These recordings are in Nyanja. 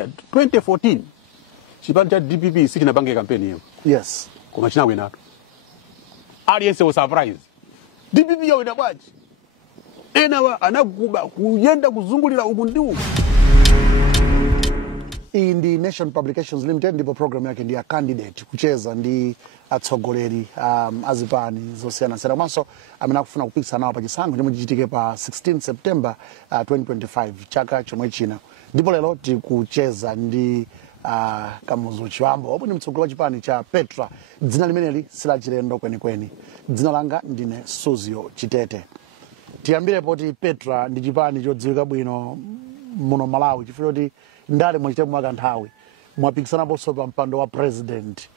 2014 chipani cha DPP sichinapange kampeni hiyo. Yes. Koma chinawina tu. Aliyense was surprised. DPP yawina bwaji. Enawa anakuba kuyenda kuzungulira uku ndi uku. In the Nation Publications Limited ndipo program yake ndi ya candidate kucheza ndi atsogoleri azipani zosiyana siyana mwanso amene akufuna kupikisana nawo pa chisankho chomwe chichitike pa 16 September 2025 chaka chomwe chino. Ndipo lero tikucheza ndi Kamuzu Chiwambo omwe ni mtsogoleri wa chipani cha Petra. Dzina limeneli sila chilendo kwenikweni. Dzina langa ndine Suzio Chitete. Tiyambire poti Petra ndi chipani chodziwika bwino muno Malawi chifukwa kuti ndale mwachite mwaka nthawi mwapikisana bonso pa mpando wa president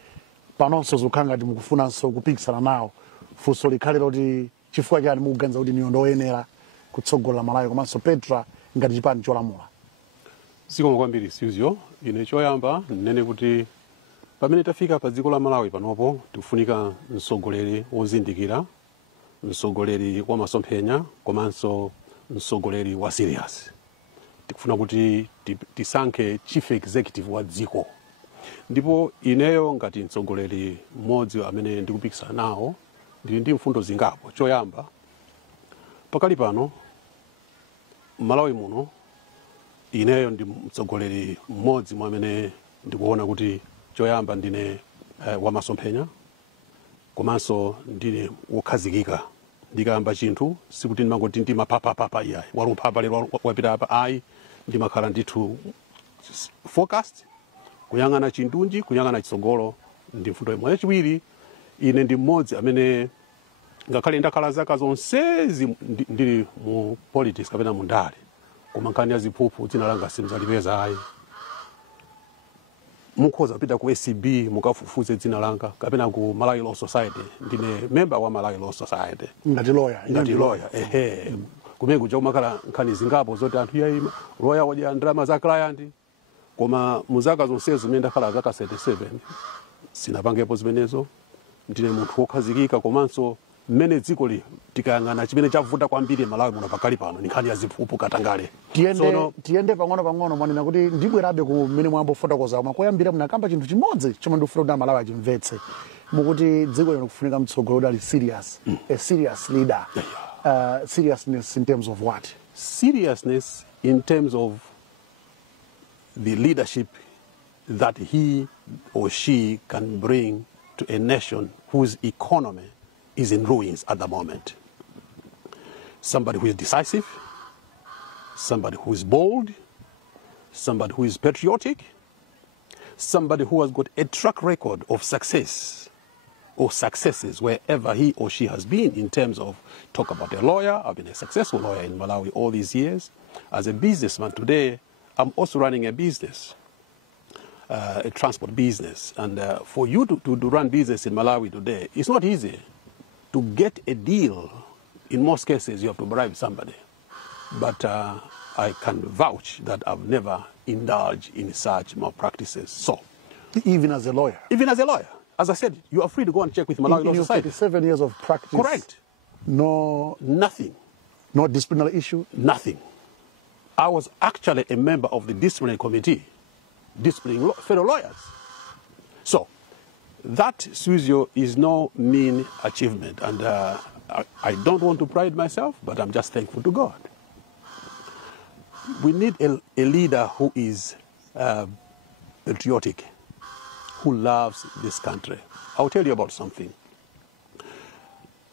panonso zokhala ngati mukufunanso kupikisana nawo funso likhale loti chifukwa chani mukuganiza kuti niyo ndoyenera kutsogola Malawi komanso Petra ngati chipani cholamula. Zikomo kwambiri Suzio, ine choyamba nene kuti pamene tafika pa dziko la Malawi panopo tikufunika mtsogoleri wozindikira, mtsogoleri wa masomphenya komanso mtsogoleri wa serious. Tikufuna kuti tisankhe chief executive wa dziko. Ndipo ineyo ngati mtsogoleri mmodzi amene ndikupikisana nawo ndili ndi mfundo zingapo. Choyamba pakali pano Malawi muno ineyo ndi mtsogoleri mmodzi amene ndikuona kuti choyamba ndine wa masomphenya komanso ndine wokhazikika. Ndikayamba chinthu sikuti ndimangoti ndi mapapa iyayi walumpapa lero wapita apa ayi ndimakhala ndithu focused kuyang'ana chindunji kuyang'ana chitsogolo ndi mfundo imwe. Yachiwiri ine ndi mmodzi amene ngakhale ndakhala zaka zonsezi ndili mu politics kapena mu ndale koma nkhani ya ziphuphu dzina langa simzalipeza ayi. Mukhoza kupita ku ACB mukafufuze dzina langa kapena ku Malawi Law Society ndine member wa Malawi Law Society ngati lawyer. Kumene kuja kumakhala nkhani zingapo zoti anthu yayi lawyer wadya ndalama za client koma muzaka zonsezo zimene ndakhala zaka 37 sinapangepo zimenezo. Ndine munthu wokhazikika komanso mmene dziko li tikayang'ana chimene chavuta kwambiri Malawi muno pakali pano ni nkhani ya ziphuphu katangale. Tiyende pang'ono mwanena kuti ndibwerabe ku mmene mwambofotokoza koma koyambira munakamba chinthu chimodzi chomwe ndikufuna kuti Malawi achimvetse mukuti dziko lino kufunika mtsogoleri ali serious, a serious leader. Seriousness in terms of what? Seriousness in terms of the leadership that he or she can bring to a nation whose economy is in ruins at the moment. Somebody who is decisive, somebody who is bold, somebody who is patriotic, somebody who has got a track record of success or successes wherever he or she has been in terms of, talk about a lawyer. I've been a successful lawyer in Malawi all these years. As a businessman today, I'm also running a business, a transport business. And for you to run business in Malawi today, it's not easy. To get a deal, in most cases, you have to bribe somebody. But I can vouch that I've never indulged in such malpractices. So, even as a lawyer? Even as a lawyer. As I said, you are free to go and check with Malawi Law Society. 37 years of practice? Correct. No... Nothing. No disciplinary issue? Nothing. I was actually a member of the disciplinary committee, disciplining fellow lawyers. So, that, Suzio, is no mean achievement. And I don't want to pride myself, but I'm just thankful to God. We need a leader who is patriotic, who loves this country. I'll tell you about something.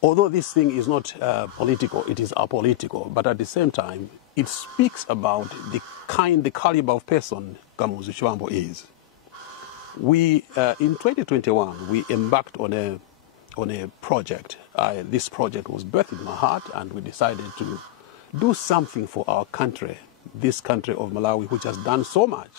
Although this thing is not political, it is apolitical, but at the same time, it speaks about the caliber of person Kamuzu Chiwambo is. We, in 2021, we embarked on a project. This project was birthed in my heart, and we decided to do something for our country, this country of Malawi, which has done so much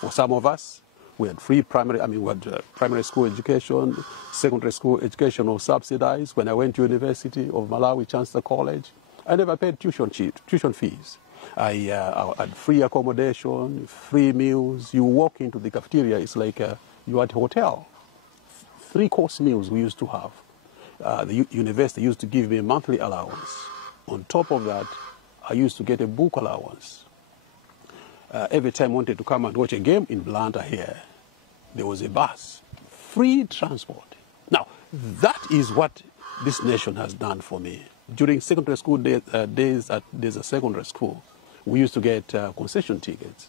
for some of us. We had free primary school education, secondary school education was subsidized. When I went to University of Malawi, Chancellor College, I never paid tuition fees. I had free accommodation, free meals. You walk into the cafeteria, it's like you're at a hotel. 3-course meals we used to have. The university used to give me a monthly allowance. On top of that, I used to get a book allowance. every time I wanted to come and watch a game in Blantyre here, there was a bus, free transport. Now, that is what this nation has done for me. During secondary school days at there's a secondary school, we used to get concession tickets.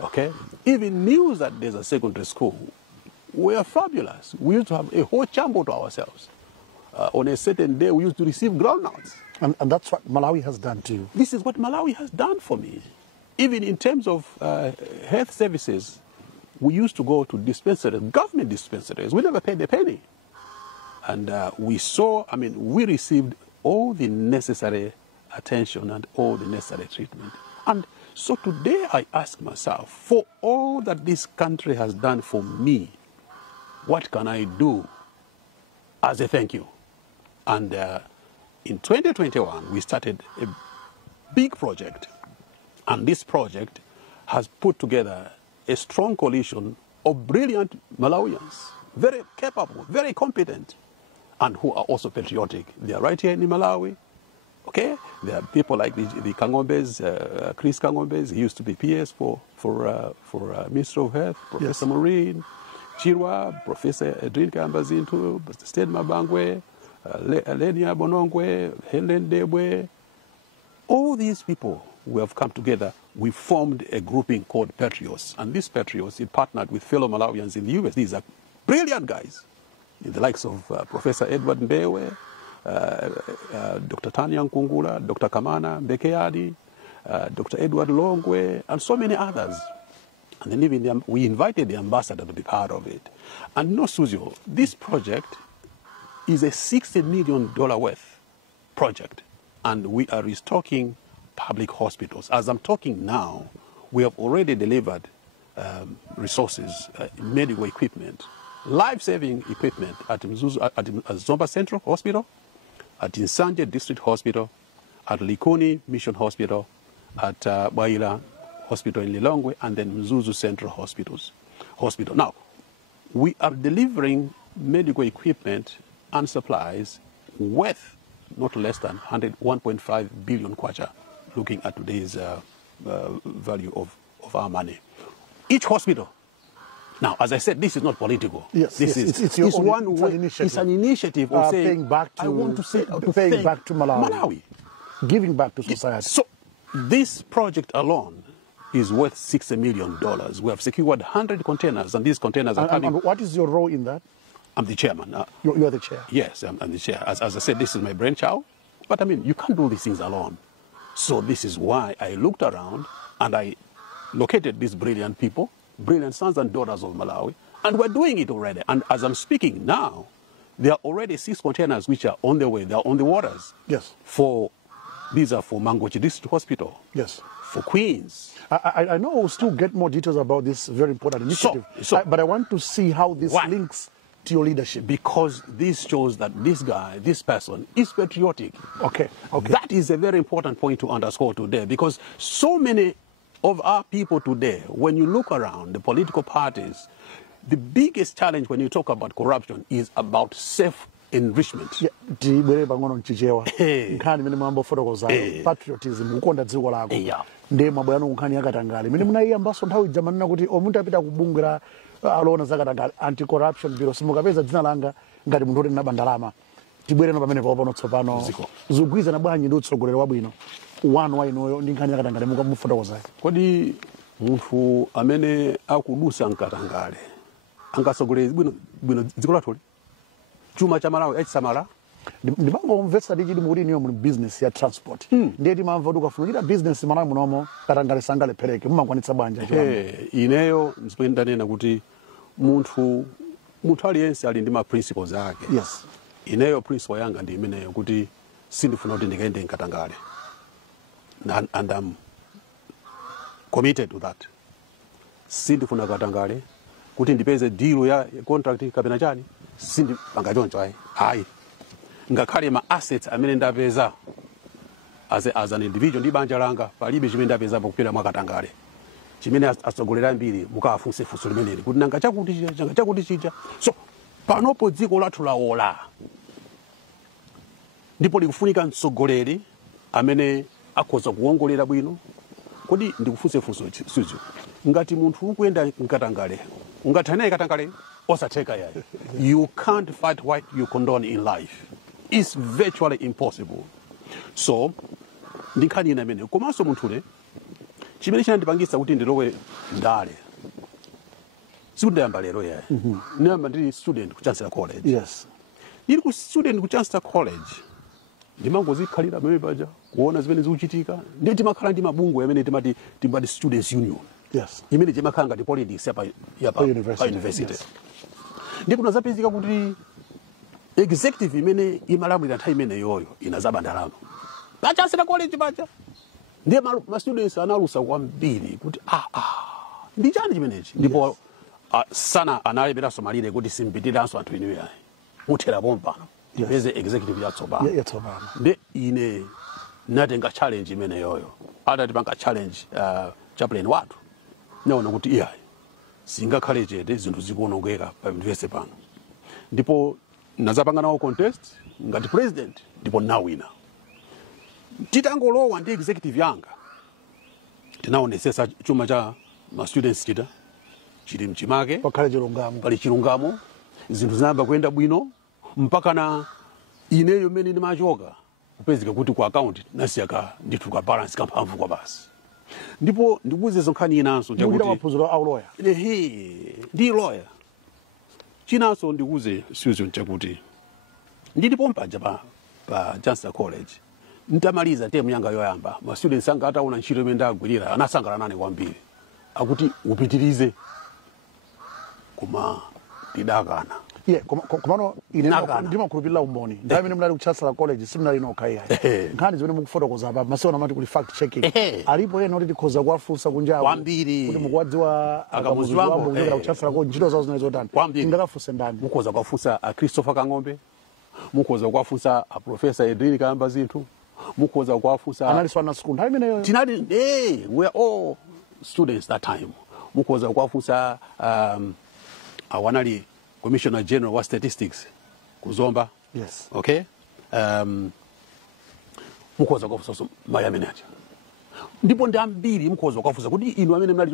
Okay? Even news that there's a secondary school were fabulous. We used to have a whole chamber to ourselves. On a certain day, we used to receive groundnuts. And that's what Malawi has done to you. This is what Malawi has done for me. Even in terms of health services, we used to go to dispensaries, government dispensaries. We never paid a penny. And we received all the necessary attention and all the necessary treatment. And so today I ask myself, for all that this country has done for me, what can I do as a thank you? And in 2021, we started a big project. And this project has put together a strong coalition of brilliant Malawians, very capable, very competent, and who are also patriotic. They are right here in Malawi. Okay? There are people like the Kangombes, Chris Kangombes. He used to be PS for Minister of Health, Professor Maureen, Chirwa, Professor Edrin Kambazintu, Sted Mabangwe, Lenia Bonongwe, Helen Debwe. All these people who have come together, we formed a grouping called Patriots. And these Patriots, it partnered with fellow Malawians in the US. These are brilliant guys, the likes of Professor Edward Mbewe, Dr. Tanya Nkungula, Dr. Kamana Mbekeadi, Dr. Edward Longwe, and so many others. And then even we invited the ambassador to be part of it. And no, Suzio, this project is a $60 million worth project. And we are restocking public hospitals. As I'm talking now, we have already delivered resources, medical equipment, life-saving equipment at Zomba Central Hospital, at Insanje District Hospital, at Likoni Mission Hospital, at Baila Hospital in Lilongwe, and then Mzuzu Central Hospital. Now, we are delivering medical equipment and supplies worth not less than 1.5 billion kwacha, looking at today's value of our money. Each hospital. Now, as I said, this is not political. Yes, this yes, it's your own, it's an initiative. It's an initiative of saying, paying back to, I want to say, paying back to Malawi. Giving back to society. So, this project alone is worth $60 million. We have secured 100 containers, and these containers are coming. And what is your role in that? I'm the chairman. You're the chair? Yes, I'm the chair. As I said, this is my brainchild. But I mean, you can't do these things alone. So this is why I looked around and I located these brilliant people, brilliant sons and daughters of Malawi, and we're doing it already. And as I'm speaking now, there are already 6 containers which are on their way. They're on the waters. Yes. These are for Mangochi District Hospital. Yes. For Queens. I know we'll still get more details about this very important initiative. But I want to see how this links to your leadership. Because this shows that this guy, this person, is patriotic. Okay. That is a very important point to underscore today, because so many of our people today, when you look around the political parties, the biggest challenge when you talk about corruption is about self-enrichment. Patriotism, ndiye mabwana unkhani yakatangale mene munayiyambaso nthawi jamanena kuti omuntu apita kubungira alona zakatangale anti-corruption bureau simukapeza dzina langa ngati munthu oti ndinaba ndalama tibwereno pamene pano tsopano zigwirizana bwanji ndi utsogoleri wabwino wanu wa inuyo ndi nkhani yakatangale mukamufotokoza kodi munthu amene akudusa mkatangale angasogolere bwino dziko lathu chuma cha Malawi achisamala ndimangomvetsa ndichidi mukuti niyo muli business ya transport ndiye timamva kuti ukafunikira business Malawi munomo katangale sangale pereke mumakwanitsa banja ineyo ndanena kuti munthu aliyense ali ndi ma principles ake. Yes. Ineyo principle yanga ndi imeneyo kuti sindifuna kuti ndikaende mkatangale, and I'm committed to that. Sindifuna katangale kuti ndipeze deal ya contract kapena chani, sindipanga choncho ayi. Ngakhale ma assets amene ndapeza as an individual ndi banja langa palibe chimene ndapeza kupita mwakatangale. Chimene asogolera mbiri mukafunse funso limeneli kuti nanga chakuti chija. So panopo dziko lathu laola, ndipo likufunika mtsogoleri amene akhoza kuongolera bwino, kodi ndikufunse funso Suzu ngati munthu ukuyenda mkatangale ungathanaye katangale osatheka yayi you can't fight what you condone in life. It's virtually impossible. So ndikhani ina imene komanso munthule chimene chinandipangisa kuti ndilowe ndale sikundayamba lero yayi ndiyamba ndili student ku Chancellor College. Yes. Ndili ku student ku Chancellor College ndimangozikhalira pamene paja kuona zimene zikuchitika ndi timakhala ndi mabungwe amene timati students union. Yes. Imene timakhala ngati politics yapa university. Yes. Ndi kuna zapezeka kuti executive imene imalamulira nthawi imene yoyo inazaba ndalama pa Chancellor College paja ndiye ma students analusa kwambiri kuti ndi chani chimenechi ndipo sana analemeranso malire kuti simpitiranso anthu inu yayi muthera pompano ipeze executive yatsopano ndi ine natenga challenge imene yoyo adatipanga challenge chaplain wathu naona kuti iyayi singakhale chete zinthu zikuonongeka pa university pano ndipo nazapanga nawo contest ngati president ndipo nawina titangolowa ndi executive yanga tinaonesesa chuma cha ma students chili mchimake pali chilungamo zinthu zinayamba kuyenda bwino mpaka na ineyo mene ndimachoka kupezeka kuti ku account nasiyaka ndithu ka balance kamphamvu kwa basi ndipo ndikuze zonkhani inanso njakuti mapuziro au lawyer ndi lawyer chinanso ndikuze Susan chakuti ndilipo mpaja pa Chancellor College ntamaliza term yanga yoyamba ma students anga ataona ntchito imene ndagwirira anasangala nane kwambiri akuti upitirize kuma tidakana komano ndimakhulupirira umboni ndaye imene mnali ku Chancellor College simunali nokhaya nkhani zimene mukufotokoza apa masiona mati kuli fact checking alipo yena kuti tikhoza kuwafunsa kunjawo kwambiri kuti mukuwadziwa akamuzi wambo kuchokera ku Chancellor College ntchito zawo zinali zotani ingakafunse ndani mukhoza kuwafunsa a Christopher Kang'ombe mukhoza kuwafunsa a Professor Edwin Kayamba Zinthu mukhoza kuwafunsa analiso ana school nthawi imeneyo tinali we are all students that time mukhoza kuwafunsa awanali Commissioner General wa Statistics kuzomba. Yes. Okay. Mukhoza kuwafunsa mayameneja ndipo ndambiri mukhoza kuwafunsa kuti inu amene mnali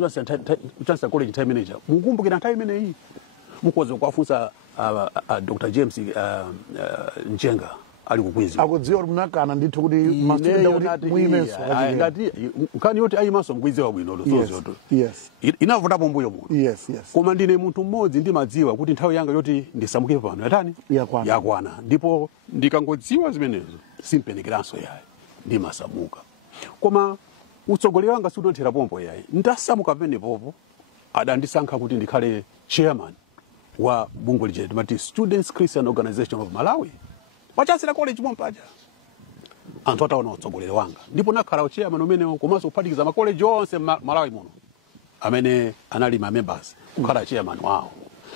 Chancellor College time manager mukumbukira time imeneyi mukhoza kuwafunsa Dr. James Njenga ali kukwizi akudziwa kuti munakana ndithu kuti masitenda kuti muimenso ngati nkani yoti ayimanso mkwiziwa bwino lozozo yes inavuta pombuyo munthu yes koma ndine munthu mmodzi ndimadziwa kuti nthawi yanga yoti ndisamuke pano yatani yakwana ndipo ndikangodziwa zimenezo simpenekeranso yayi ndimasamuka koma utsogoleri wanga siutonthera pompo yayi ndasamuka pamenepopo adandisankha kuti ndikhale chairman wa bungwe lije timati Students Christian Organization of Malawi pa Chancellor College pompaja anthu ataona utsogoleri wanga ndipo nakhala chairman umene komanso kuphatikiza ma college onse Malawi muno amene anali ma members kukhala chairman wawo.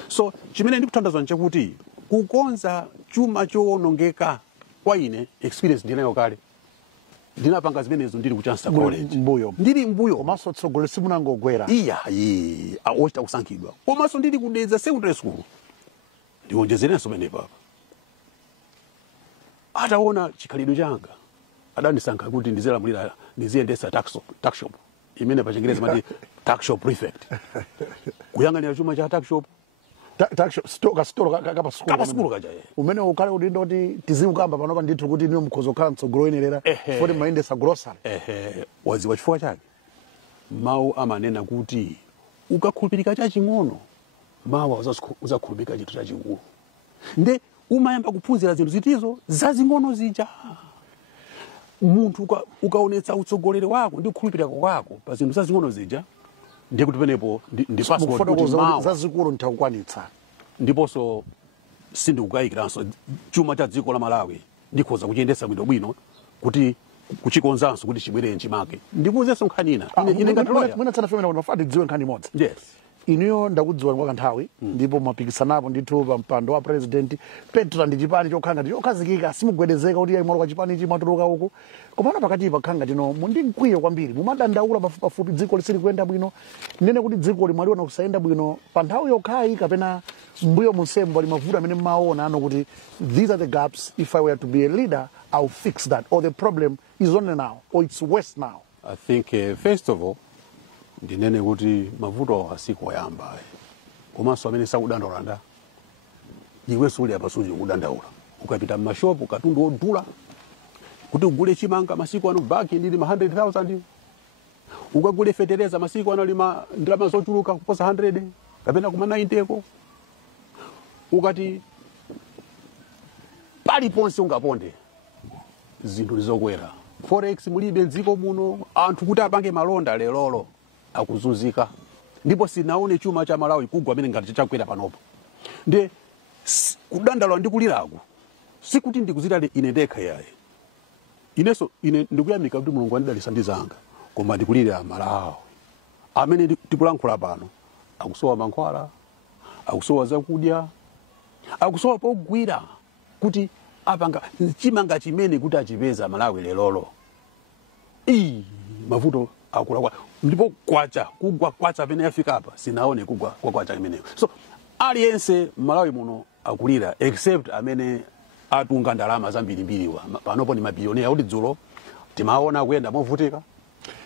So chimene ndikuthandazwa nchakuti kukonza chuma choonongeka kwa ine experience ndinayo kale ndinapanga zimenezo ndili ku Chancellor College ndili mbuyo komanso utsogoleri simunangogwera ochita kusankhidwa komanso ndili kudedza secondary school ndiwonjezerenso pamene papa ataona chikhalidwe changa adandisankha kuti ndizilamulira ndiziyendesa tax shop imene pa Chingerezi mati tax shop prefect kuyang'anira chuma cha tax shop kapasukulu kaja umene ukale kuti ndoti tizikukamba panopa ndithu kuti niyo mukhoza kukhala mtsogolo yenerera foti mayendesa grocery wadziwa chifukwa chake mawu amanena kuti ukakhulupirika chaching'ono mawu uzakhulupirika chinthu chachikulu nde umayamba kuphunzira zinthu zitizo zazing'ono zija munthu ukaonetsa utsogoleri wako ndi kukhulupirika kwako pa zinthu zazing'ono zija ndiye kuti penepo ndi passport kuti mawu zazikulu nditakukwanitsa ndiponso sindikukayikiranso chuma cha dziko la Malawi ndikhoza kuchiyendesa bwinobwino kuti kuchikonzanso kuti chibwere nchimake ndikuzenso nkhani ina ine ngatiloya mwina tsana femena kuti mafati dziwe nkhani imodzi yes iniyo ndakudziwa kwa kanthawi ndipo mapikisanapo ndithu pa mpando wa president Petra ndi chipani chokhanga ndi chokhazikika simugwedezeka kuti ayimwalo kwa chipani chimatuluka uku komana pakati pakhanga tino mundi mkwiyo kwambiri mumadandaula pafupi dziko lisili kuyenda bwino nene kuti dziko limaliona kusayenda bwino pa nthawi yokhayi kapena mbuyo munsembo ali mavuto amene mmaona ano kuti these are the gaps if I were to be a leader I'll fix that or the problem is only now or it's worse now I think first of all ndinene kuti mavuto asikoyamba komanso amene sakudandaula nda iwe suli apa suzi kudandaula ukapita mmashopu katundu odula kuti ugule chimanga masiku ano baki ndili ma 100,000 ukagule fetereza masiku ano lima ndalama zochuluka kuposa 100 kapena kuma 90 ko ukati pali ponse ungaponde zinthu lizokwera forex mulibe dziko muno anthu kuti apange malonda lelolo akuzunzika ndipo sinaone chuma cha Malawi kugwa amene ngati chakwera panopo nde kudandaula ndi kulirako sikuti ndikuzitali ine ndekha yaye ineso ine ndikuyamika kuti Mulungu andidalitsa ndi zanga koma ndikulira Malawi amene tikulankhula pano akusowa mankhwala akusowa zakudya akusowa pogwira kuti apanga chimanga chimene kuti achipeza Malawi lelolo mavuto akula kwa ndipo kwacha kugwa kwacha pene yafika hapa sinaone kugwa kwa kwacha imeneyo so aliyense Malawi muno akulira except amene atunga ndalama zambirimbiri panopo ni mabilionea kuti dzulo timaona kuyenda movutika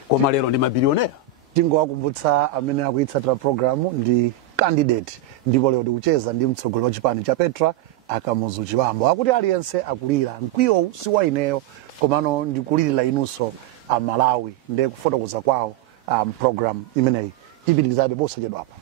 koma lero ndi mabilionea tingowakumbutsa amene akuitsatira programu ndi candidate ndipo lero ndikucheza ndi mtsogoleri wa chipani cha Petra Akamuzu Chiwambo akuti aliyense akulira mkwiyo si wa ineyo komano ndikulirira inunso Malawi ndiye kufotokoza kwawo program imeneyi ipitirizabe posachedwa apa.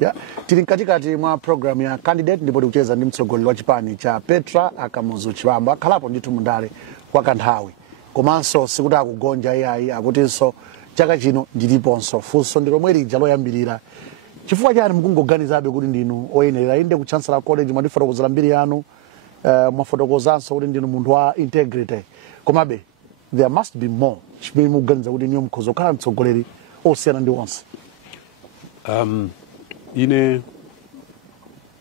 Yeah. Tili katikati mwa program ya candidate ndipo tikucheza ndi mtsogoleri wa chipani cha Petra Akamuzu Chiwambo akhalapo ndithu mundale kwa kanthawi komanso sikuti akugonja iyayi akutinso chaka chino ndiliponso funso ndi lomwe lija loyambirira chifukwa chani mukungoganizabe kuti ndinu oyenerera inde ku Chancellor College mwandifotokozera mbiri yanu mwafotokozanso kuti ndinu munthu wa integrity komabe there must be more chimene mukuganiza kuti niyo mkhozo khala mtsogoleri osiyana ndi onse. Ine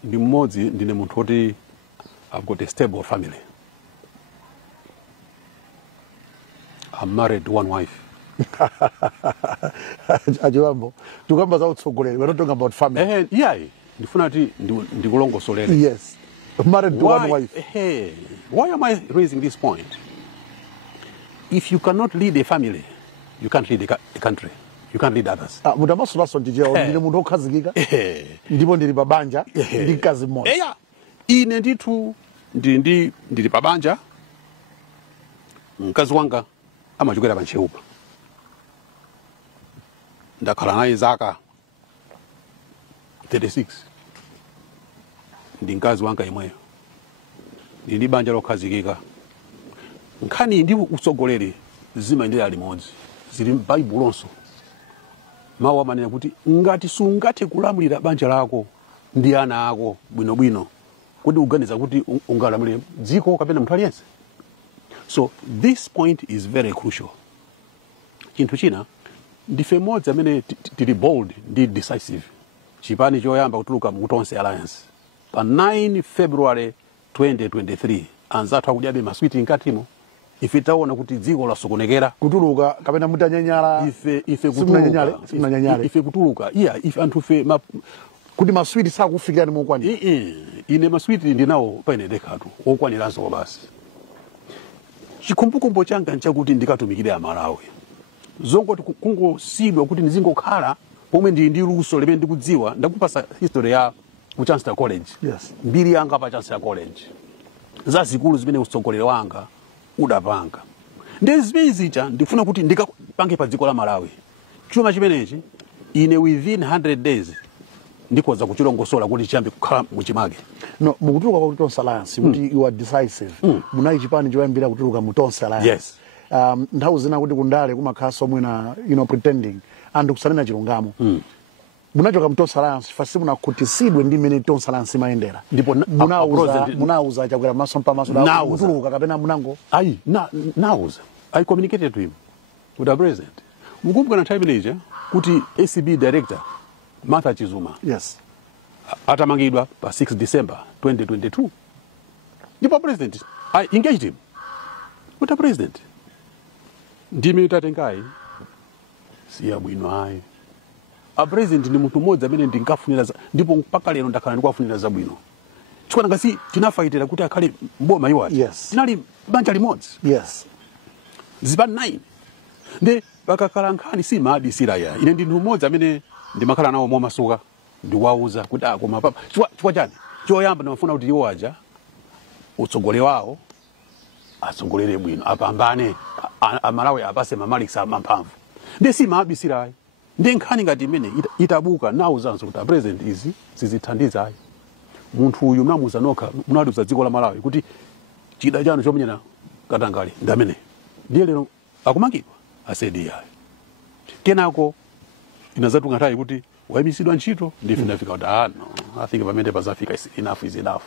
ndi mmodzi ndine munthu oti I've got a stable family. I'm married to one wife. Ajiwambo, tukamba za utsogoleri, we're not talking about family. Yeah, ndifuna ati ndikulongosolera. Yes, married to one wife. Why am I raising this point? If you cannot lead a family, you can't lead a country. You can't lead others. Mutamaso laso ndijeo, ndine munthu okhazikika. Ndipo ndili pabanja, ndi mkazi mmodzi. Ine ndithu ndili pabanja. Mkazi wanga amachokera pancheupa. Ndakhala naye zaka 36. Ndi mkazi wanga imweyo. Ndi banja lokhazikika. Nkhani ndi utsogoleri zimayendera limodzi. Zili m'Baibulo. Mawu amanena kuti ngati sungathe kulamulira banja lako ndi ana ako bwinobwino kuti uganiza kuti ungalamulire dziko kapena munthu aliyense. So this point is very crucial. Chinthu china ndife modzi amene tili bold ndi decisive. Chipani choyamba kutuluka mu Tonse Alliance pa 9 February 2023 anzathu akudiabe maswiti nkatimo. Ife taona kuti dziko lasokonekera kutuluka kapena mutanyanyala ife kutuluka ife kutuluka ife anthu fe kuti maswiti sakufikira mu kwani ine maswiti ndinawo paine dekatu okwaniranso basi. Chikumbukumbu changa nchakuti ndikatumikire Amalawi zongo kungosidwa kuti ndizingokhala pomwe ndi luso limene ndikudziwa. Ndakupasa history ya ku Chancellor College. Yes. Mbiri yanga pa Chancellor College zazikulu zimene utsogoleri wanga udapanga. Ndezimene zija ndifuna kuti ndikapange pa dziko la Malawi. Chuma chimenechi ine within 100 days ndikoza kuchilongosola kuti chiyambe kukhala muchimake. No, mukutuluka kwa Tonse Alliance kuti you are decisive. Munayi chipani choyambira kutuluka mu Tonse Alliance. Yes. Nthawi zina kuti kundale kumakhaso mwina pretending and kusanena chilungamo. Munachoka mu Tonse Alliance fasi munakhutisidwe ndi mmene Tonse Alliance imayendera. Ndipo munauza chakwera maso mpamaso da kutuluka kapena munango. Nauza. I communicated to him with the president. mukumbuka nthawi imeneyi kuti ACB director Martha Chizuma Yes. atamangidwa pa 6 December 2022 ndipo president I engaged him with the president ndime tatengai siya bwino ayi a president ni munthu mmodzi amene ndinkafunira ndipo mpaka lero ndakhala ndikuwafunira zabwino chifukwa ngasi tinafaitira kuti akhale mboma iwacho Yes. tinali banja limodzi Yes. zipani 9 ndi pakakhala nkhani si maadisira ya ine ndi munthu mmodzi amene ndimakhala nawo momasuka ndiwauza kuti koma papa chifukwa chani choyamba ndimafuna kuti iwo aja utsogole wawo atsogolere bwino apambane amalawi apase mamalisa mamphamvu ndi si maabisira ayi ndi nkhani ngati imene itabuka nawuzanso kuti president izi sizithandiza ayi munthu uyu mnamuza nokha munadiuza dziko la Malawi kuti chida chanu chomenyera katangale ndamene ndiye lero akumangidwa asedi ayi kenako inazatuka nthawi kuti wayimisidwa ntchito ndife ndafika kuti no I think pamene pazafika enough is enough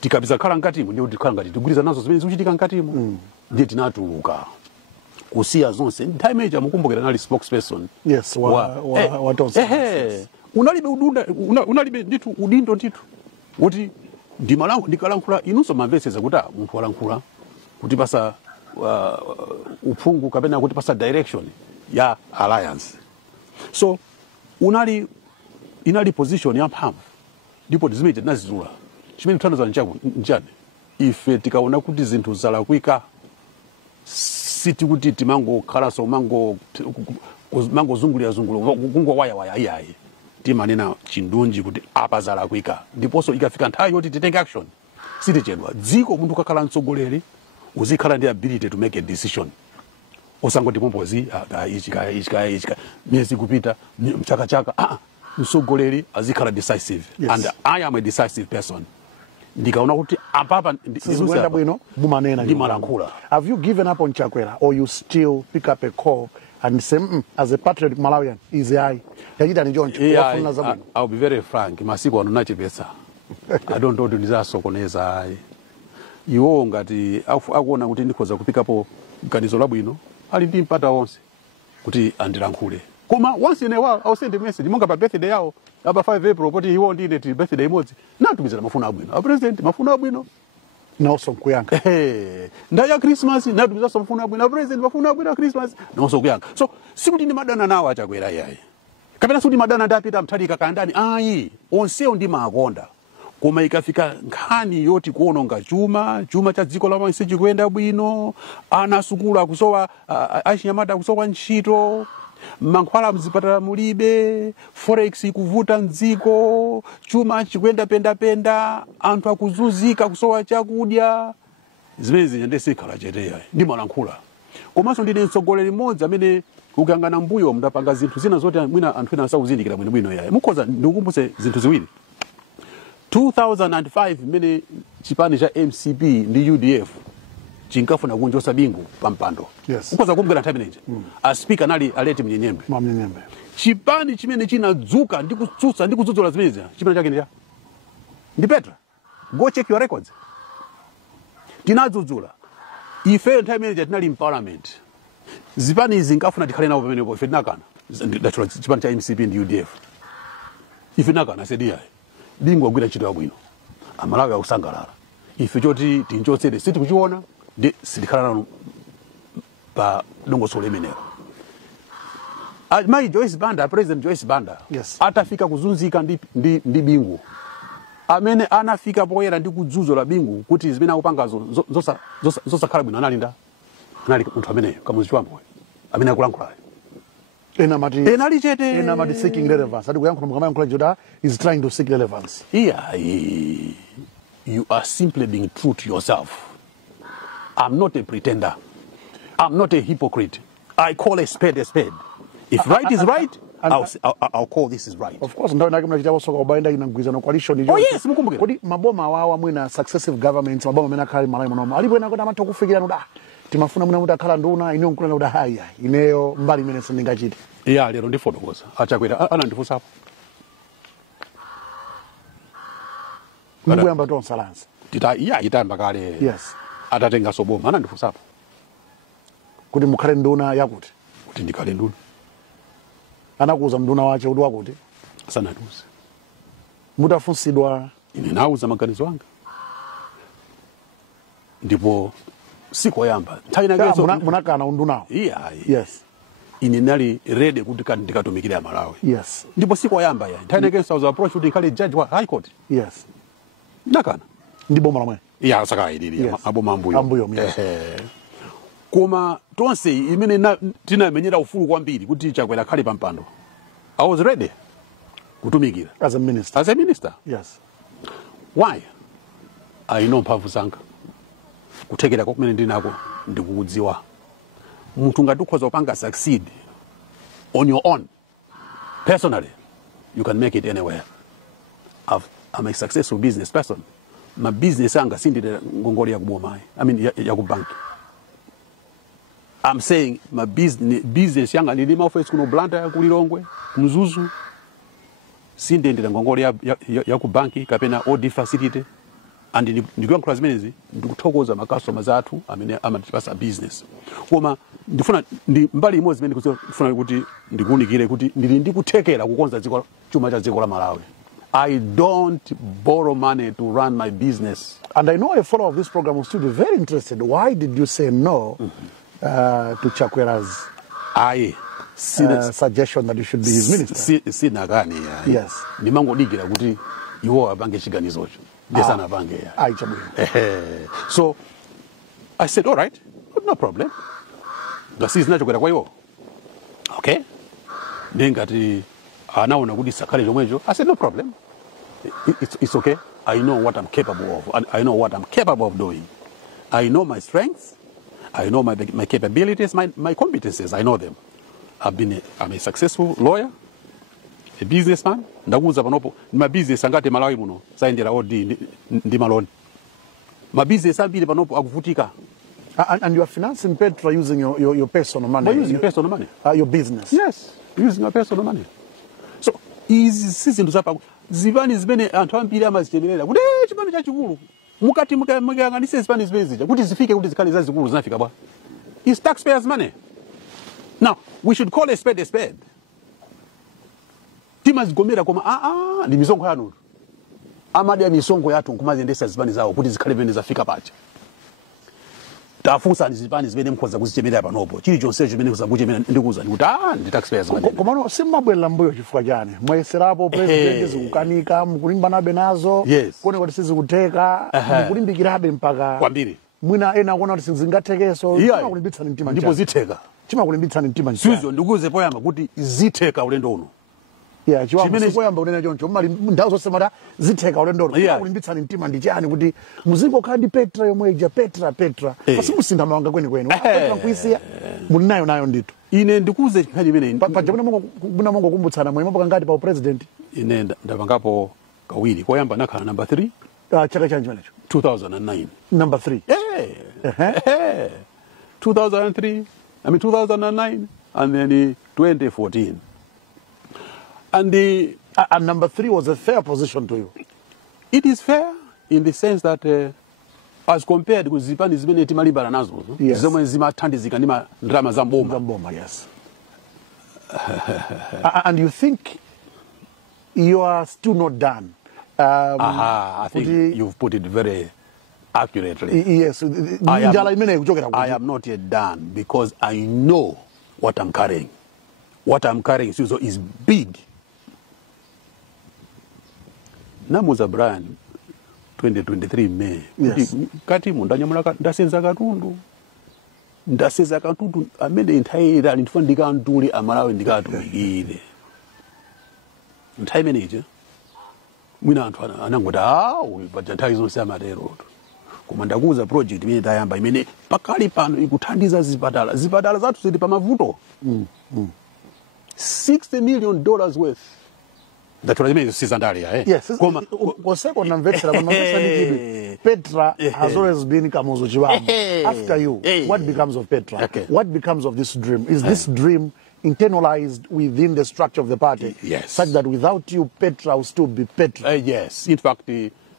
tikapeza khala nkatimo ndiye kuti khala ngati tigwirizana nazo zimene zikuchitika nkatimo ndiye tinatuluka kusiya zonse nthawi imeneyi mukumbukira nali spokesperson Yes, wa Tonse. Unalibe nditu udindo nditu kuti ndikalankhula inunso mamveseza kuti munthu walankhula kuti pasa uphungu kapena kuti pasa direction ya alliance so inali position ya mphamvu ndipo zimene tinazizula chimene thandiza njani ife tikaona kuti zinthu zalakwika siti kuti timangokhalanso mangozungulira kungowaya iyayi timanena chindunji kuti apa zalakwika ndiponso ikafika nthawi yoti titenge action sitichedwa dziko munthu kakhala mtsogoleri uzikhala ndi ability to make a decision osangoti pompozi ichika miezi kupita mchaka mtsogoleri azikhala decisive. Yes. And I am a decisive person. Ndikaona kuti apapa sizikuenda bwino mumanena ndimalankhula. Have you given up on Chakwera or you still pick up a call and say as a patriotic Malawian is I yachita ni joncho wafuna zabwino? I'll be very frank, masiku ano nachepesa. I don't know ndizasokoneza ayi iwo ngati akuona kuti ndikhoza kupikapo ganizo labwino ali ndi mpata wonse kuti andilankhule koma once in a while I'll send a message monga pa birthday yawo aba 5 April poti iwo ndine ti birthday imodzi natumizira mafuna abwino a president mafuna abwino nawso kuyanka ndaya Christmas natumiza so mafuna abwino a president mafuna abwino Christmas nawso kuyanka so sikuti ndi madana nawo achakwera yayi kapena sikuti madana ndapita mtalika kandani ayi onsewo ndi makonda koma ikafika nkhani yoti kuononga chuma cha dziko la Malawi chikuenda bwino ana sukulu akusowa achinyamata akusowa ntchito mankhwala mzipatala mulibe forex kuvuta mdziko chuma chikuenda penda anthu akuzunzika kusowa chakudya zimene zinyandesekhala cheteya ndi malankhula komanso ndine mtsogoleri mmodzi amene ukangana mbuyo mndapanga zinthu zina zoti mwina anthu ena asakuzindikira bwino yayi mukhoza ndikukumbutse zinthu ziwiri 2005 mene chipani cha MCP ndi UDF chinkafuna kunjosa bingu pampando. Yes. Ukhoza kumbukira nthawi imeneyi a speaker nali Aleti Mnyenyembe. Mnyenyembe Chipani chimene chinadzuka ndi kutsutsa ndi kudzudzula zimenezi chipani chake ndi ndi Petra. Go check your records. Tinadzudzula ife nthawi imeneyi tinali in parliament zipani zinkafuna tikhale nawo pamenepo ife tinakana ndachula chipani cha MCP ndi UDF ife nakana sediya bingu agwira ntchito yabwino amalawi akusangalala ife choti tinchotsere siti kuchiona ndi sitikhala nalo pa dongosolo limenelo mai Joyce Banda president Joyce Banda yes. atafika kuzunzika ndi bingu amene anafika poyera ndi kudzudzula bingu kuti zimene akupangazo zosakhala bwino anali munthu ameneyo kamuzi chiwambo amene akulankhula enali chete seeking relevance ati kuyankhula mukamankhula joda is trying to seek relevance. Yeah, you are simply being true to yourself. I'm not a pretender. I'm not a hypocrite. I call a spade a spade. If right is right, I'll call this is right. Of course, ndawo nake mnachita bosoka ubaenda inagwizana coalition ijo. Oh yes, mukumbuke. Kodi maboma wawa mwina successive governments maboma mena khali Malawi muno. Alipo ena kuti amatokufikira nuda. Timafuna muna muda khala nduna ine nkuna nuda haya. Ineyo mbali imene sindingachite. Yeah, lero ndifotokoza. Achakwera anandifusapo. Muyamba to salance. Itamba kale. Yes. Atatenga soboma anandifusapo. Kuti mukhale nduna yakuti. kuti ndikhale nduna. Anakuuza mnduna wache kuti wakuti Sanatuze. mutafunsidwa Ine nauza maganizo anga. Ndipo sikoyamba. munakana undunawo. Yeah. Yes. Ine nali ready kuti ndikatumikira Malawi. Yes. Ndipo sikoyamba ya. Nthawi against I was approached kuti ndikhale judge wa High Court. Yes. Ndakana. Ndi boma lomwe. Yeah, sakaidiri. Yes. Aboma ambuyo. Ambuyo. Yes. Koma tonse imene tinamenyera ufulu kwambiri kuti Chakwera khale pampando. I was ready kutumikira As a minister. as a minister. Yes. Why? I know mphamvu zanga. Kuthekera kumene ndinako ndikukudziwa. Munthu ngati ukhoza kupanga succeed on your own personally, you can make it anywhere. I'm a successful business person. My business anga sindire ngongole ya kuboma. I mean ya kubanki. I'm saying my business yanga ndili office kuno Blantyre kulilongwe Mzuzu sindendera ngongole ya kubanki kapena audit facility and ndikuyankhula zimenezi ndikuthokoza ma customers athu amene amatipasa business. Koma ndifuna mbali imodzi imene ndikufuna kuti ndikuunikire kuti ndili ndikuthekera kukonza chuma cha dziko la Malawi. I don't borrow money to run my business. And I know a follower of this program will still be very interested. Why did you say no to Chakwera's suggestion that you should be his minister? Sinagani. Yes. Nimangodigira kuti iwo abange chiganizocho. Desana abange. So I said, all right, no problem. Ngasizi Chakwera kwa iwo. Okay. Ndengati anaona kuti sakale chomwecho. I said, no problem. It's okay. I know what I'm capable of. I know what I'm capable of doing. I know my strengths. I know my capabilities, my competencies. I know them. I'm a successful lawyer, a businessman. Ndakuza panopo my business angati Malawi muno saindira odi ndi maloni. My business ambiri panopo akuvutika. And you are financing Petra using your personal money. By using personal money. Your business. Yes, using your personal money. So izi sizinto zapa zivani zimene anthu ambiri amazichemerera kuti chipani chachikulu mukati mukayang'anise zipani zimene zija kuti zifike kuti zikhale zazikulu zinafika bwa. It's taxpayers' money. Now we should call a spade a spade. Timazigomera koma ndi misongo yanu. Amadi ya misongo yathu nkumazendesa zipani zawo kuti zikhale zimene zafika pacha. Tafusa zipani zimene mkhoza kuzichemerera panopo. Chili chonse chimene kuza kuchemera ndikuza kuti ndi taxpayers' money. Komano simabwera mbuyo chifukwa chani? Mwayeserapo president zikukanika mukulimbanabe nazo. Yes. Kuone kuti sizikutheka mukulimbikirabe mpaka kwambiri. Mwina ena kuona kuti sizingathekeso. Chimakulimbitsani mtima ndipo zitheka. Chimakulimbitsani mtima. Suzo ndikuze poyamba kuti zitheka ulendo uno. Yeah, chiwambo poyamba unena choncho mali ndawo zonse mara zitheka ulendo uno. Chimakulimbitsani mtima ndi chani kuti muzingokhala ndi Petra yomweja Petra. Pasimusinda mawanga kweni. Petra nkuisiya muli nayo ndito. Ine ndikuze chikhali imene. Pajabuna mongo kumbutsana mwe mapaka ngati pa president. Ine ndapangapo kawiri. Koyamba nakhala number 3. Chaka chanji manecho. 2009. Number 3. 2009 and then 2014. And and number 3 was a fair position to you. It is fair in the sense that as compared with zipani zimene timalibana nazo, zomwe zimathandizika ndi ndalama za mboma. Yes. And you think you are still not done? I think you've put it very accurately. Yes. I am not yet done because I know what I'm carrying. What I'm carrying is big. Namuza Brian 2023 May. Yes. Kati mundanyamula ndasenza katundu amene nthawi ndifuna ndikantule Amalawi ndikatumikire. Nthawi imeneyi mwina anthu anangoti uyu paja nthawi zonse amatero. Koma ndakuza project imene tayamba imene pakali pano ikuthandiza zipatala zathu zili pamavuto. $60 million worth. That's what I mean. Yes. Petra has always been Kamuzu Chiwambo. After you, what becomes of Petra? Okay. What becomes of this dream? Is this dream internalized within the structure of the party? Yes. Such that without you, Petra will still be Petra? Yes. In fact,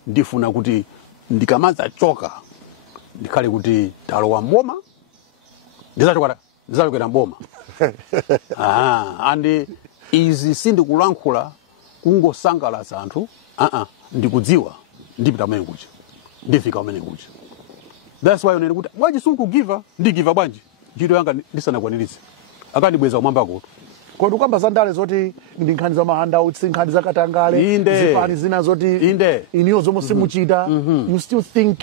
ndifuna kuti ndikamaza choka ndikhale kuti talowa mboma ndizachoka ndizalowera mboma. And izi sindikulankhula kungosangalatsa anthu, ndikudziwa ndipita kumene kucha, ndifika kumene kucha. That's why unene kuti bwanji sikugiva, ndigiva bwanji ntchito yanga ndisanakwaniritse, akandibweza kumwamba kuti. Kodi ukamba za ndale zoti ndi nkhani za mahandouts, nkhani za katangale, zipani zina zoti iniyo zomwe simuchita, you still think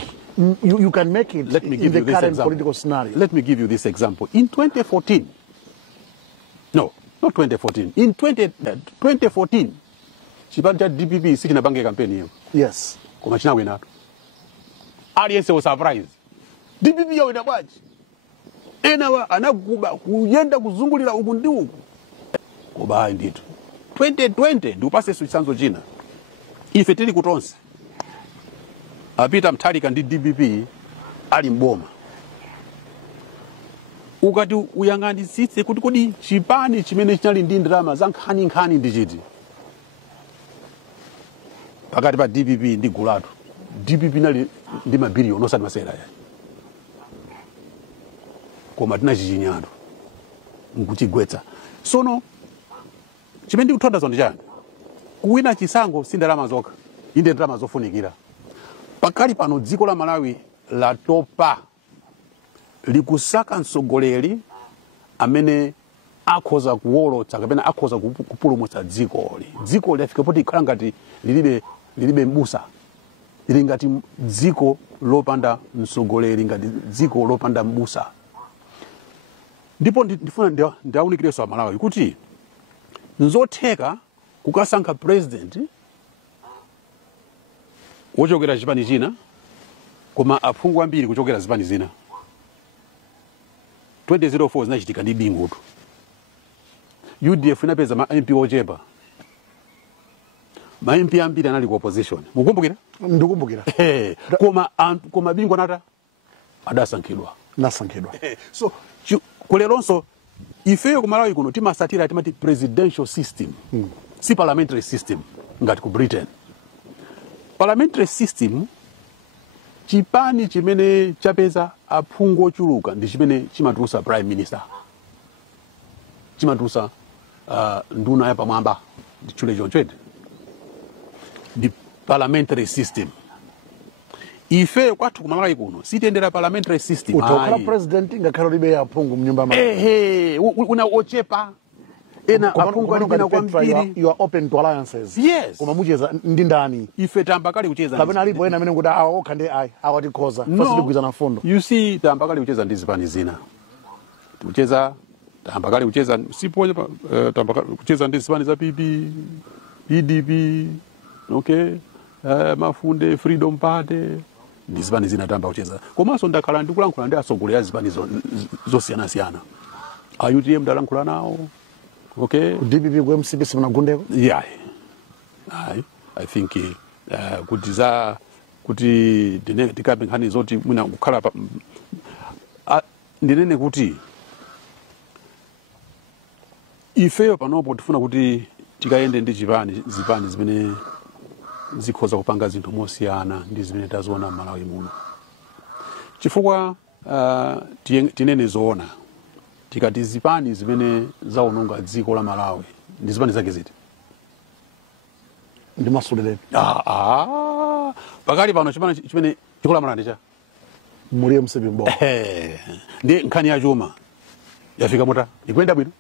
you can make it in the current political scenario? Let me give you this example. In 2014, no, not 2014, in 2014, chipani cha DPP sichinapange kampeni hiyo. Yes. Koma chinawina. Aliyense was surprised. DPP yawina bwanji. Enawa anaguba kuyenda kuzungulira uku ndi uku. Koba ndithu 2020 ndipase chitsanzo china. Ife tili kutonse apita Mutharika ndi DPP ali mboma. Ukati uyang'anitsitse kuti kodi chipani chimene chinali ndi ndalama za nkhani ndi chiti. Pakati pa DPP ndi Gulatu. DPP nali ndi mabiliyoni osati masera ya. Koma tinachichinyano nkuchigwetsa. Sono chimene ndikuthokoza ndi chani? Kuwina chisankho si ndalama zokha, inde ndalama zofunikira. Pakali pano dziko la Malawi latopa likusaka mtsogoleri amene akhoza kuwolotsa kapena akhoza kupulumutsa dzikoli. Dziko lafika poti ikhala ngati lilibe mbusa, lili ngati dziko lopanda mtsogoleri, ngati dziko lopanda mbusa. Ndipo ndifuna ndiawunikireso a Malawi kuti nzotheka kukasankha president wochokera chipani china koma aphungu ambiri kuchokera zipani zina. 2004 zinachitika ndi bingutu. UDF inapeza ma MP ochepa. Ma MP ambiri anali ku opposition. Mukumbukira? Ndikumbukira. Koma bingu anata adasankhidwa. Nasankhidwa. So kuleronso ifeyo ku Malawi kuno timasatira timati presidential system. Si parliamentary system ngati ku Britain. Parliamentary system chipani chimene chapeza aphungu ochuluka ndi chimene chimatulutsa prime minister. Chimatulutsa nduna ya pamwamba ndichule chonchwete. Ndi parliamentary system. Ife kwathu ku Malawi kuno sitendera parliamentary system. Utokhala president ngakhale libe aphungu mnyumba mwa. Una ochepa. Ena aphungu alipena kwambiri. You are open to alliances. Yes. Koma mucheza ndi ndani? Ife tambakali kucheza. Kapena alipo ena amene kuti okhande awati khoza. Fasi ligwiza na fundo. You see tambakali kucheza ndi zipani zina. Kucheza tambakali kucheza sipo tambakali kucheza ndi zipani za PDP, okay? Mafunde Freedom Party ndi zipani zina tamba kucheza. Komanso ndakhala ndikulankhula ndi atsogoleri a zipani zosiyana-siyana. UTM ndalankhula nawo. Okay. DPP ku MCP simunagundeko? Yeah. I think kuti tikabe nkhani zoti mwina kukhala ndinene kuti ifeyo panopo tifuna kuti tikayende ndi zipani zimene zikhoza kupanga zinthu mosiyana ndi zimene taziona Malawi muno. Chifukwa tinene zoona tikati zipani zimene zaononga dziko la Malawi ndi zipani zake ziti ndi masulire. Pakali pano chimene chikulamula ndicha muri MCP mbo. Ndi nkhani ya chuma yafika mota ikwenda bwino.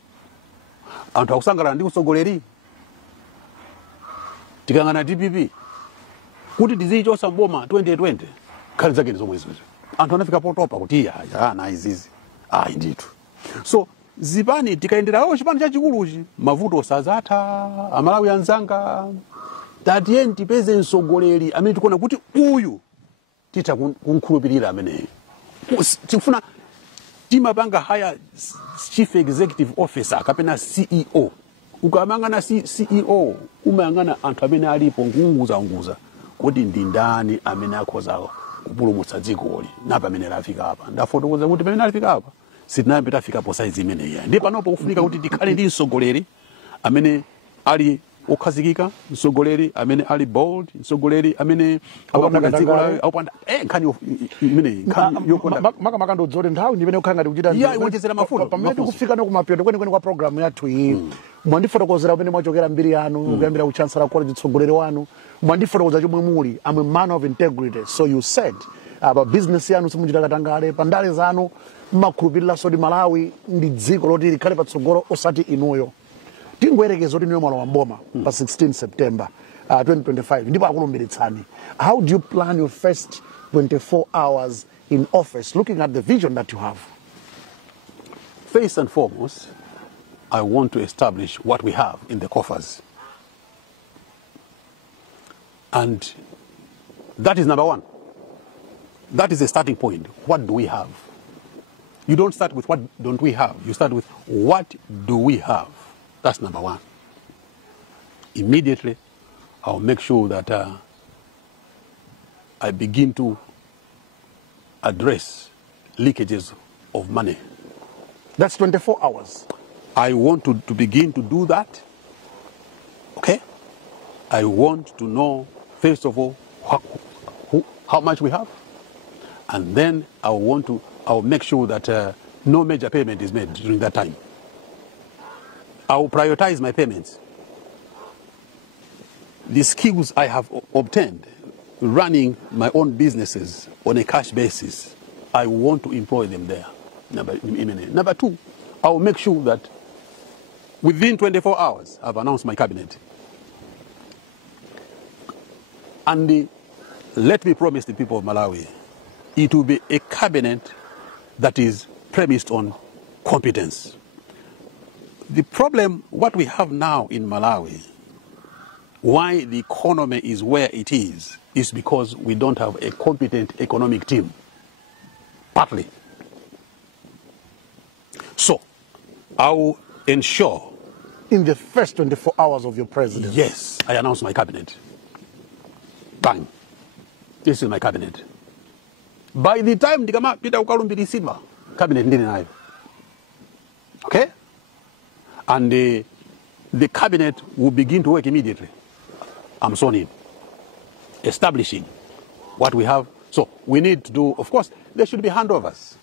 Anthu akusangalala ndi utsogoleri. Tikangana DPP kuti tizichosa mboma 2020 khali zake ndizo mwezo. Anthu anafika potopa kuti na izizi. Ndithu. So zipani tikaendera chipani chachikuluchi mavuto sazatha Amalawi anzanga tatiye tipeze mtsogoleri amene tikuona kuti uyu titha kunkhulupirira ameneyo. Tikufuna timapanga higher chief executive officer kapena CEO. Ukamangana CEO umayangana anthu amene alipo nguza kuti ndi ndani amene akhoza kupulumutsa dzikoli napa amene lafika apa. Ndafotokoza kuti pamene alifika apa sitinayambira afika po size imene iya. Ndi panopo kufunika kuti tikhale ndi mtsogoleri amene ali okhazikika, mtsogoleri amene ali bold, mtsogoleri amene akupanga dziko lawo akupanda nkhani imene maka ndodzoti nthawi ndimene kukhala ngati kuchita iwonjezera mafuta pamene tikufika nokumapeto kwenikweni kwa programu yathu iyi mwandifotokozera pamene mwachokera mbiri yanu kuyambira kuchancellor college mtsogoleri wanu mwandifotokoza chomwe muli am a man of integrity. So you said pa business yanu simuchita katangale pa ndale zanu mmakhulupirira soti Malawi ndi dziko loti likhale patsogolo osati inuyo. Tingoyerekeza kuti niyo mwalo wa mboma pa 16 September 2025 ndipo akulumbiritsani. How do you plan your first 24 hours in office looking at the vision that you have? First and foremost, I want to establish what we have in the coffers. And that is number one. That is the starting point. What do we have? You don't start with what don't we have. You start with what do we have. That's number one. Immediately, I'll make sure that I begin to address leakages of money. That's 24 hours. I want to begin to do that. Okay? I want to know, first of all, how much we have. And then I'll make sure that no major payment is made during that time. I will prioritize my payments. The skills I have obtained running my own businesses on a cash basis, I want to employ them there. Number two, I will make sure that within 24 hours, I've announced my cabinet. And let me promise the people of Malawi, it will be a cabinet that is premised on competence. The problem, what we have now in Malawi, why the economy is where it is because we don't have a competent economic team. Partly. So, I will ensure. In the first 24 hours of your presidency? Yes, I announce my cabinet. Bang. This is my cabinet. By the time Ndikama Peter Ukalumbirisima, cabinet ndine nayo. Okay? And the cabinet will begin to work immediately. I'm sworn in. Establishing what we have. So we need to do, of course, there should be handovers.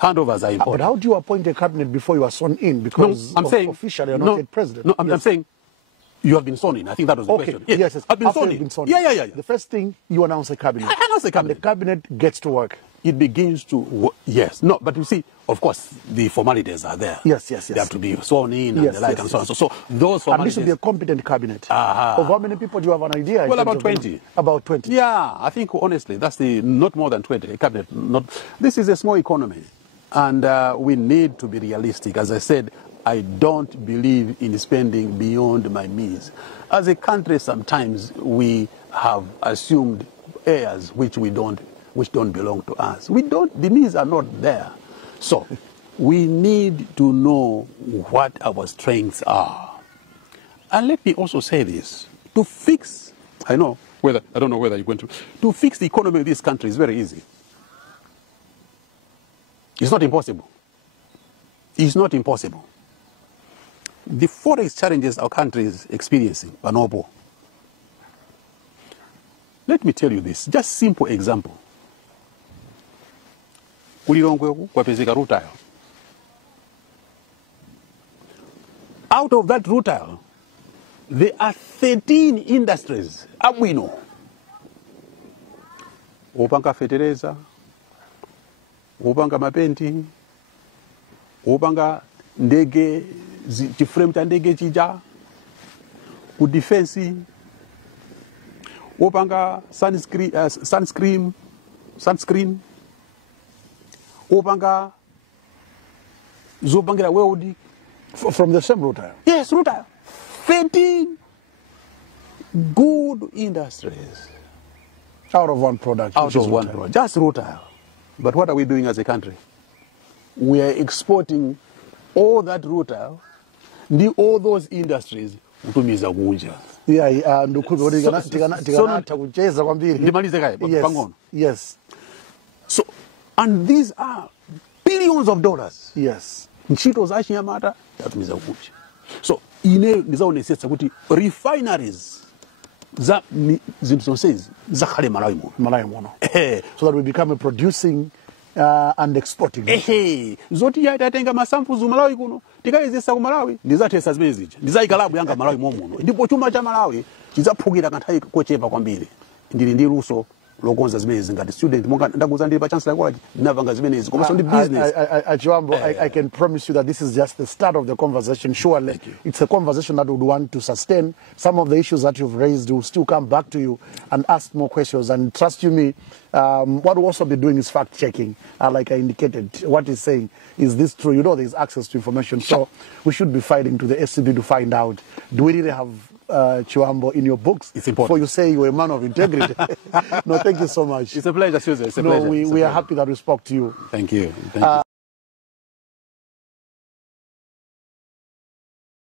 Handovers are important. But how do you appoint a cabinet before you are sworn in? Because officially you're not yet president. No, I'm saying you have been sworn in. I think that was the question. Yes. I've been sworn in. Yeah. The first thing, you announce a cabinet. I announce a cabinet. And the cabinet gets to work. It begins to work. Yes. No, but you see, of course, the formalities are there. Yes. They have to be sworn in and the like and so on. So those formalities. And this should be a competent cabinet. Of how many people do you have an idea? Well, about 20. About 20. Yeah, I think honestly, that's not more than 20. A cabinet. This is a small economy. And we need to be realistic. As I said, I don't believe in spending beyond my means. As a country, sometimes we have assumed areas which don't belong to us. The means are not there. So we need to know what our strengths are. And let me also say this. To fix, I don't know whether you're going to fix the economy of this country is very easy. It's not impossible. It's not impossible. The forex challenges our country is experiencing, Panopo. Let me tell you this, just simple example. Kulilongwe kwapezeka rutile. Out of that rutile, there are 13 industries. Abwino. Opanga fertilizer, opanga mapenti, opanga ndege, chiframe cha ndege chija, ku defense, opanga sunscreen, opanga zopangira welding. From the same rutile? Yes, rutile. 13 good industries. Out of one product. Out of one product. Just rutile. But what are we doing as a country? We are exporting all that rutile, all those industries, kutumiza kunja. Yeah, tikanatha kucheza kwambiri. Ndimalize kaya pang'ono. Yes. So, and these are billions of dollars. Yes. Ntchito za Chinyamata tatumiza kunja. So, ine ndizaonetsetsa kuti refineries za zinthu zonsezi zakhale Malawi muno. So that we become a producing and exporting. Zoti tatenga masamples Malawi kuno tikayezesa ku Malawi ndizatesa zimene zija ndizayika labu yanga Malawi muno ndipo chuma cha Malawi chizaphukira kanthawi kochepa kwambiri. Ndili ndi luso lokonza zimenezi ngati student monga ndakuza ndili pa chancellor college ndinavanga zimenezi komanso ndi business. Chiwambo, I can promise you that this is just the start of the conversation. Surely it's a conversation that we would want to sustain. Some of the issues that you've raised will still come back to you and ask more questions, and trust you me, what we'll also be doing is fact checking. Like I indicated, what he's saying, is this true? You know, there's access to information, so we should be fighting to the SCB to find out, do we really have Chiwambo in your books? It's important. For you say you're a man of integrity. No, thank you so much. It's a pleasure, Susan. It's a pleasure. We are happy that we spoke to you. Thank you. Thank you.